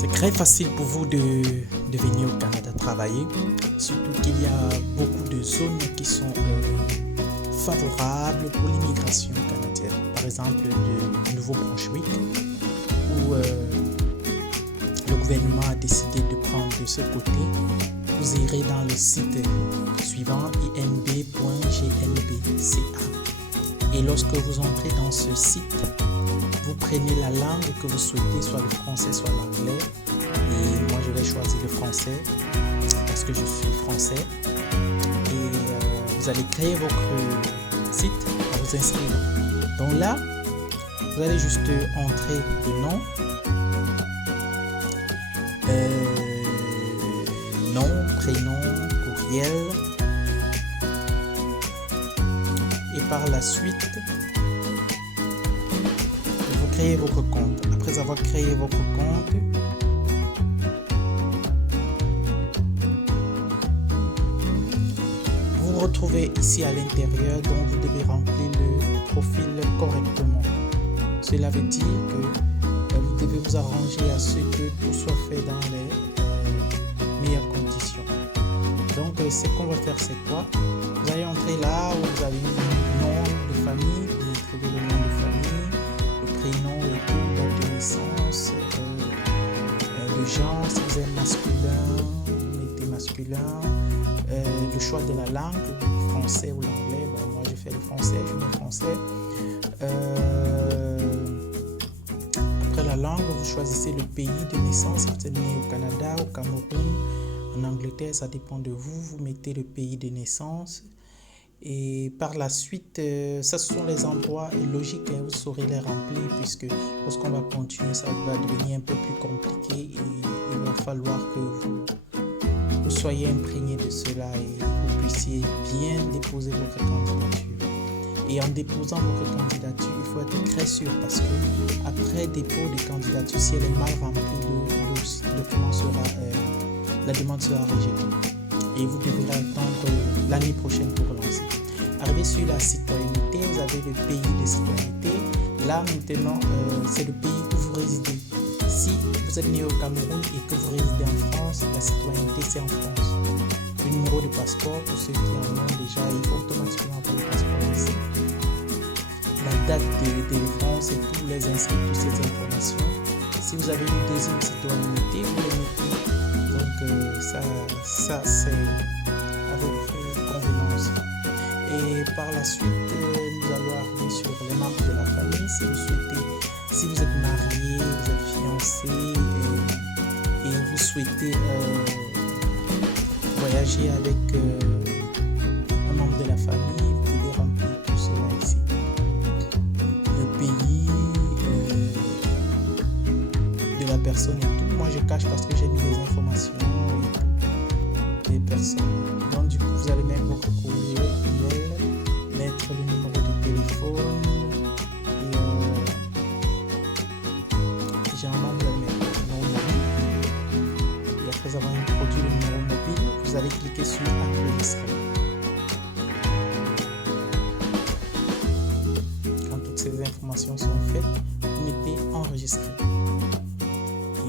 C'est très facile pour vous de venir au Canada travailler, surtout qu'il y a beaucoup de zones qui sont favorables pour l'immigration canadienne. Par exemple, le Nouveau-Brunswick, où le gouvernement a décidé de prendre de ce côté. Vous irez dans le site suivant inb.gnb.ca et lorsque vous entrez dans ce site, vous prenez la langue que vous souhaitez, soit le français, soit l'anglais. Et moi, je vais choisir le français parce que je suis français. Et vous allez créer votre site en vous inscrivant. Donc là, vous allez juste entrer le nom, nom, prénom, courriel. Et par la suite, vous créez votre compte. Après avoir créé votre compte, vous vous retrouvez ici à l'intérieur, donc vous devez remplir le profil correctement. Cela veut dire que vous devez vous arranger à ce que tout soit fait dans les meilleures conditions. Donc ce qu'on va faire, c'est quoi? Vous allez entrer là où vous avez le nom de famille, vous écrivez le nom de famille, le prénom et tout, date de naissance, le genre, si vous êtes masculin, vous mettez masculin, le choix de la langue, français ou l'anglais. Bon, moi je fais le français, je mets français. Après la langue, vous choisissez le pays de naissance, si vous êtes né au Canada, au Cameroun, en Angleterre, ça dépend de vous. Vous mettez le pays de naissance. Et par la suite, ça ce sont les endroits logiques, vous saurez les remplir puisque lorsqu'on va continuer, ça va devenir un peu plus compliqué et il va falloir que vous soyez imprégné de cela et vous puissiez bien déposer votre candidature. Et en déposant votre candidature, il faut être très sûr parce que après dépôt de candidature, si elle est mal remplie, la demande sera rejetée. Et vous devrez attendre l'année prochaine pour relancer. Arrivé sur la citoyenneté, vous avez le pays de citoyenneté. Là maintenant, c'est le pays où vous résidez. Si vous êtes né au Cameroun et que vous résidez en France, la citoyenneté c'est en France. Le numéro de passeport, pour ceux qui en ont déjà, il faut automatiquement avoir le passeport ici. La date de délivrance et tous les inscrits, toutes ces informations. Si vous avez une deuxième citoyenneté, vous les mettez. Donc ça c'est à votre convenance. Et par la suite, nous allons arriver sur les membres de la famille. Si vous souhaitez, si vous êtes marié, vous êtes fiancé et vous souhaitez voyager avec un membre de la famille, vous devez remplir tout cela ici. Le pays de la personne et tout. Moi je cache parce que j'ai mis les informations et tout des personnes. Donc du coup vous allez mettre votre courrier, email, mettre le numéro de téléphone et généralement vous allez mettre le numéro mobile. Et après avoir introduit le numéro mobile, vous allez cliquer sur enregistrer. Quand toutes ces informations sont faites, vous mettez enregistrer.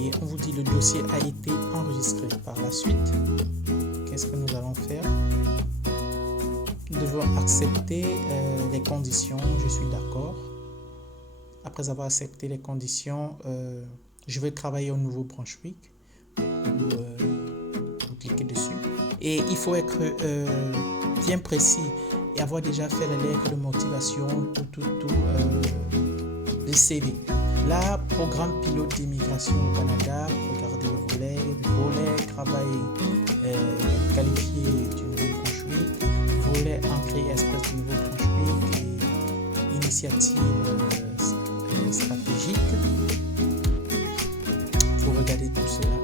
Et on vous dit le dossier a été enregistré. Par la suite, qu'est-ce que nous allons faire? Nous devons accepter les conditions. Je suis d'accord. Après avoir accepté les conditions, je vais travailler au Nouveau-Brunswick. Vous cliquez dessus. Et il faut être bien précis et avoir déjà fait les lettres de motivation, tout, le CV. Là, programme pilote d'immigration au Canada, regardez le volet travail qualifié du Nouveau-Brunswick, volet entrée express du Nouveau-Brunswick et initiative stratégique. Vous regardez tout cela.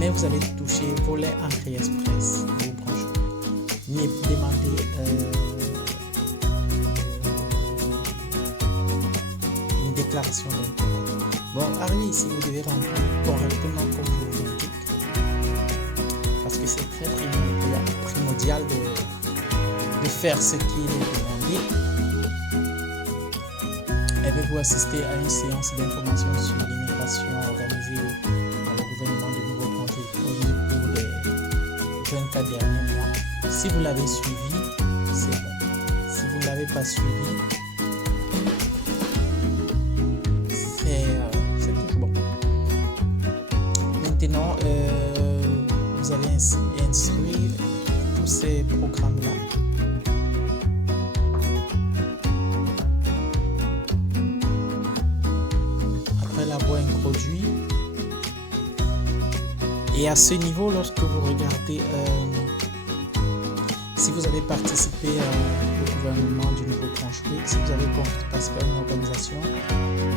Mais vous allez toucher volet entrée express du Nouveau-Brunswick. Mais demandez déclaration d'intérêt. Bon, arrivé ici, vous devez remplir correctement comme je vous l'indique. Parce que c'est très primordial de faire ce qui est demandé. Avez-vous assisté à une séance d'information sur l'immigration organisée Si vous l'avez suivi, c'est bon. Si vous ne l'avez pas suivi, c'est toujours bon. Maintenant, vous allez inscrire tous ces programmes-là. Après l'avoir introduit, et à ce niveau, lorsque vous regardez, si vous avez participé au gouvernement du Nouveau-Brunswick, si vous avez participé à une organisation,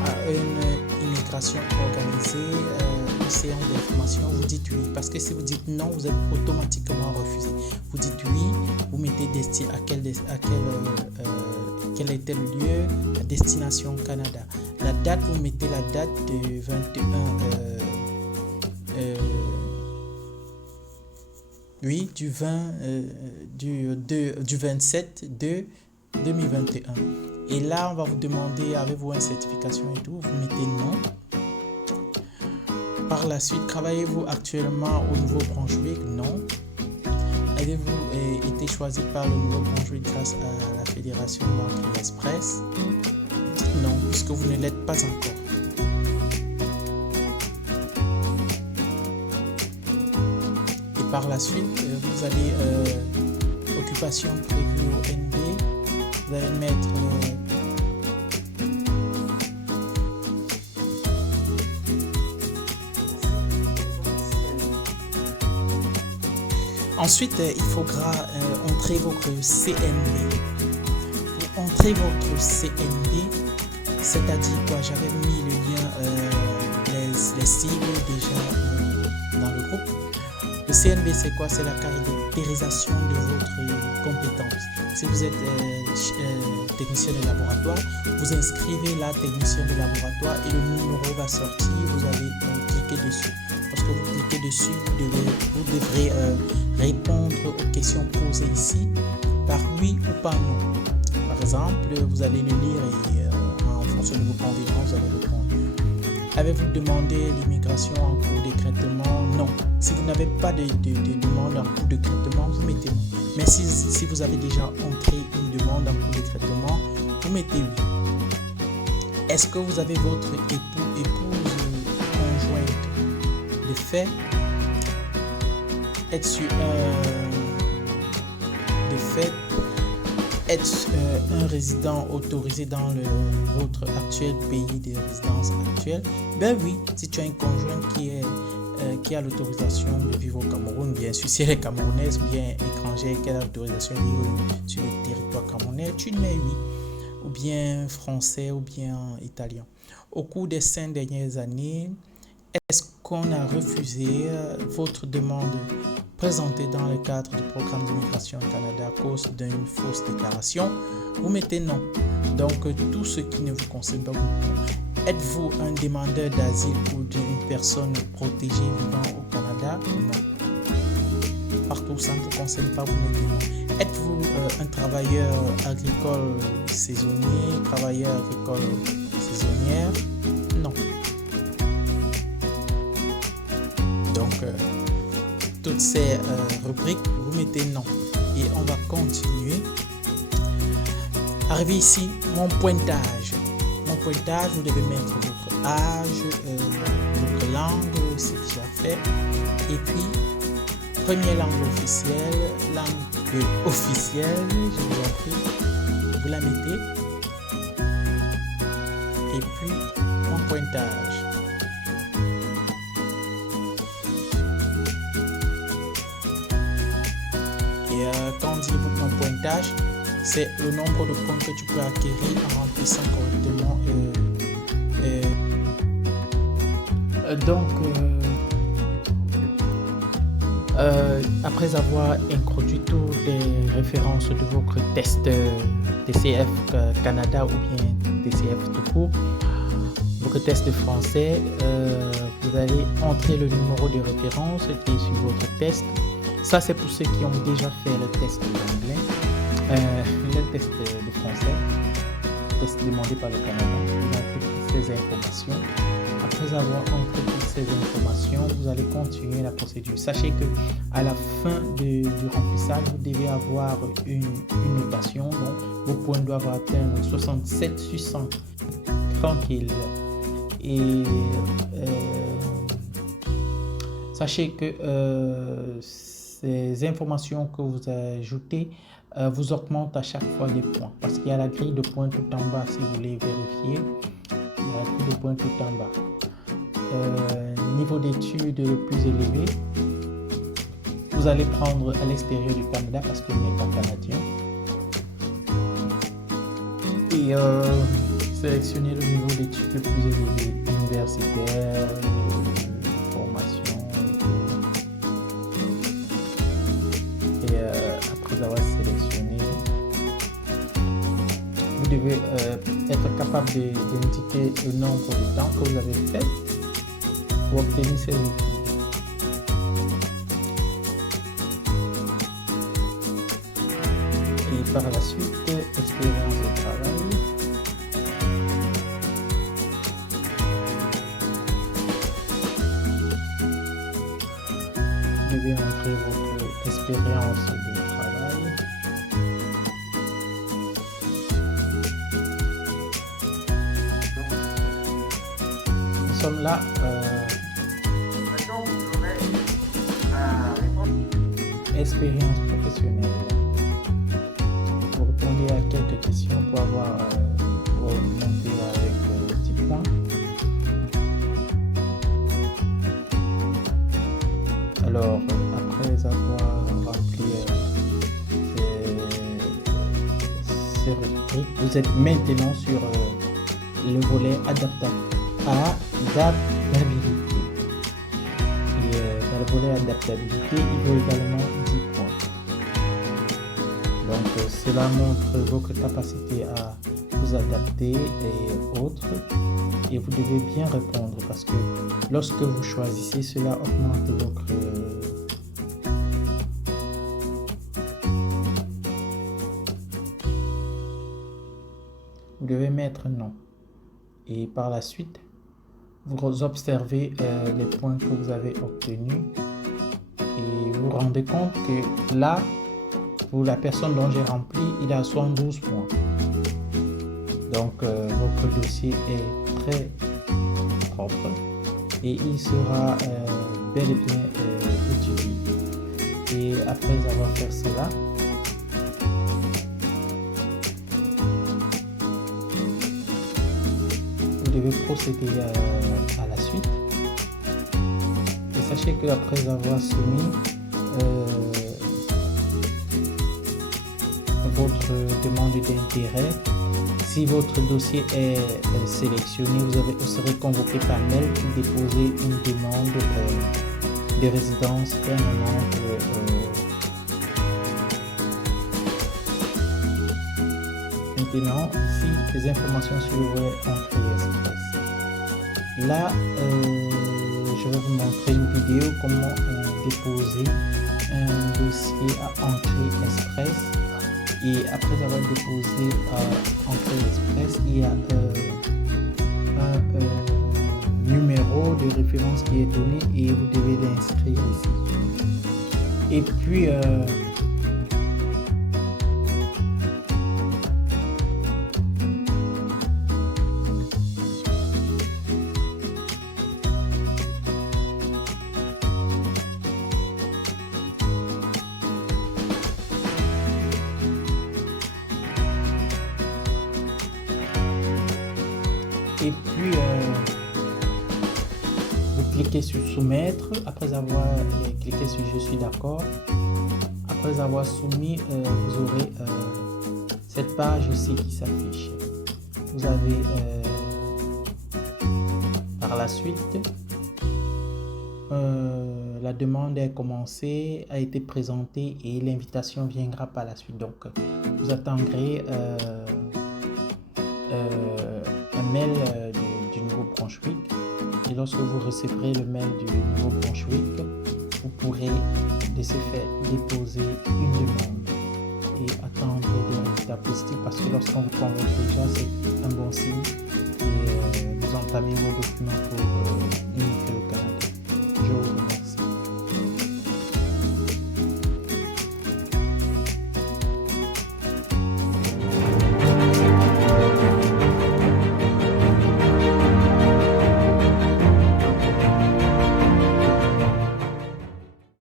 à une immigration organisée, une séance d'information, vous dites oui. Parce que si vous dites non, vous êtes automatiquement refusé. Vous dites oui, vous mettez quel était le lieu, la destination Canada. La date, vous mettez la date de 21 oui, du 27 de 2021. Et là, on va vous demander, avez-vous une certification et tout, vous mettez non. Par la suite, travaillez-vous actuellement au Nouveau-Brunswick? Non. Avez-vous été choisi par le Nouveau-Brunswick grâce à la Fédération d'entrée express? Non, puisque vous ne l'êtes pas encore. Par la suite, vous allez occupation prévue au NB, vous allez mettre ensuite il faudra entrer votre CNB. Pour entrer votre CNB, c'est-à-dire quoi, j'avais mis le lien, les sigles déjà dans le groupe. Le CNB, c'est quoi? C'est la caractérisation de votre compétence. Si vous êtes technicien de laboratoire, vous inscrivez là technicien de laboratoire et le numéro va sortir. Vous allez cliquer dessus. Lorsque vous cliquez dessus, vous devrez répondre aux questions posées ici par oui ou par non. Par exemple, vous allez le lire et en fonction de vos convenances, vous allez répondre. Avez-vous demandé l'immigration en cours de traitement? Non. Si vous n'avez pas de demande en cours de traitement, vous mettez non. Mais si vous avez déjà entré une demande en cours de traitement, vous mettez oui. Est-ce que vous avez votre épouse conjointe? De fait, être un résident autorisé dans votre actuel pays de résidence actuelle? Ben oui, si tu as une conjointe qui a l'autorisation de vivre au Cameroun, bien sûr, si elle est camerounaise, bien étrangère, qui a l'autorisation de vivre sur le territoire camerounais, tu mets oui, ou bien français, ou bien italien. Au cours des 5 dernières années, est-ce qu'on a refusé votre demande présentée dans le cadre du programme d'immigration au Canada à cause d'une fausse déclaration? Vous mettez non. Donc, tout ce qui ne vous concerne pas, vous. Êtes-vous un demandeur d'asile ou une personne protégée vivant au Canada? Non. Partout, ça ne vous concerne pas, vous mettez non. Êtes-vous un travailleur agricole saisonnier, travailleur agricole saisonnière? Non. Donc, toutes ces rubriques, vous mettez non. Et on va continuer. Arrivé ici, mon pointage. Mon pointage, vous devez mettre votre âge, votre langue, c'est déjà fait. Et puis, première langue officielle, je vous en prie, vous la mettez. Et puis, mon pointage. Quand on dit mon pointage, c'est le nombre de points que tu peux acquérir en remplissant correctement. Après avoir introduit toutes les références de votre test TCF Canada ou bien TCF tout court, votre test français, vous allez entrer le numéro de référence qui est sur votre test. Ça, c'est pour ceux qui ont déjà fait le test d'anglais, le test de français, test demandé par le Canada. Vous avez toutes ces informations. après avoir entré toutes ces informations, vous allez continuer la procédure. Sachez que à la fin du remplissage, vous devez avoir une notation. Donc, vos points doivent atteindre 67 sur 100. Tranquille. Et sachez que ces informations que vous ajoutez vous augmentent à chaque fois des points. Parce qu'il y a la grille de points tout en bas si vous voulez vérifier. Il y a la grille de points tout en bas. Niveau d'études le plus élevé, vous allez prendre à l'extérieur du Canada parce que vous n'êtes pas canadien. Et sélectionnez le niveau d'études le plus élevé, universitaire, formation. Et après avoir sélectionné, vous devez être capable d'indiquer le nombre de temps que vous avez fait pour obtenir ces études. Et par la suite, expérience de travail. Vous devez montrer votre expérience de travail. Nous sommes là. Expérience professionnelle. Vous répondez à quelques questions pour monter avec 10 points. Alors, après avoir rempli ces rubriques, vous êtes maintenant sur le volet adaptabilité. Dans le volet adaptabilité, il vaut également 10 points. Donc cela montre votre capacité à vous adapter et autres. Et vous devez bien répondre parce que lorsque vous choisissez, cela augmente votre vous devez mettre non. Et par la suite, vous observez les points que vous avez obtenus et vous vous rendez compte que là, pour la personne dont j'ai rempli, il a 72 points. Donc, votre dossier est très propre et il sera bel et bien étudié. Et après avoir fait cela, vous devez procéder à la suite. Et sachez que après avoir soumis votre demande d'intérêt, si votre dossier est sélectionné, vous serez convoqué par mail pour déposer une demande de résidence permanente. Maintenant, ici, les informations sur le volet entrée express. Là, je vais vous montrer une vidéo comment déposer un dossier à entrée express. Et après avoir déposé à entrée express, il y a un numéro de référence qui est donné et vous devez l'inscrire ici. Et puis vous cliquez sur soumettre. Après avoir cliqué sur je suis d'accord, après avoir soumis, vous aurez cette page ici qui s'affiche. Vous avez par la suite la demande est commencée, a été présentée et l'invitation viendra par la suite. Donc vous attendrez un mail du Nouveau-Brunswick et lorsque vous recevrez le mail du Nouveau-Brunswick, vous pourrez de ce fait déposer une demande et attendre des résultats positifs parce que lorsqu'on vous convoque déjà, c'est un bon signe et vous entamez entamer vos documents pour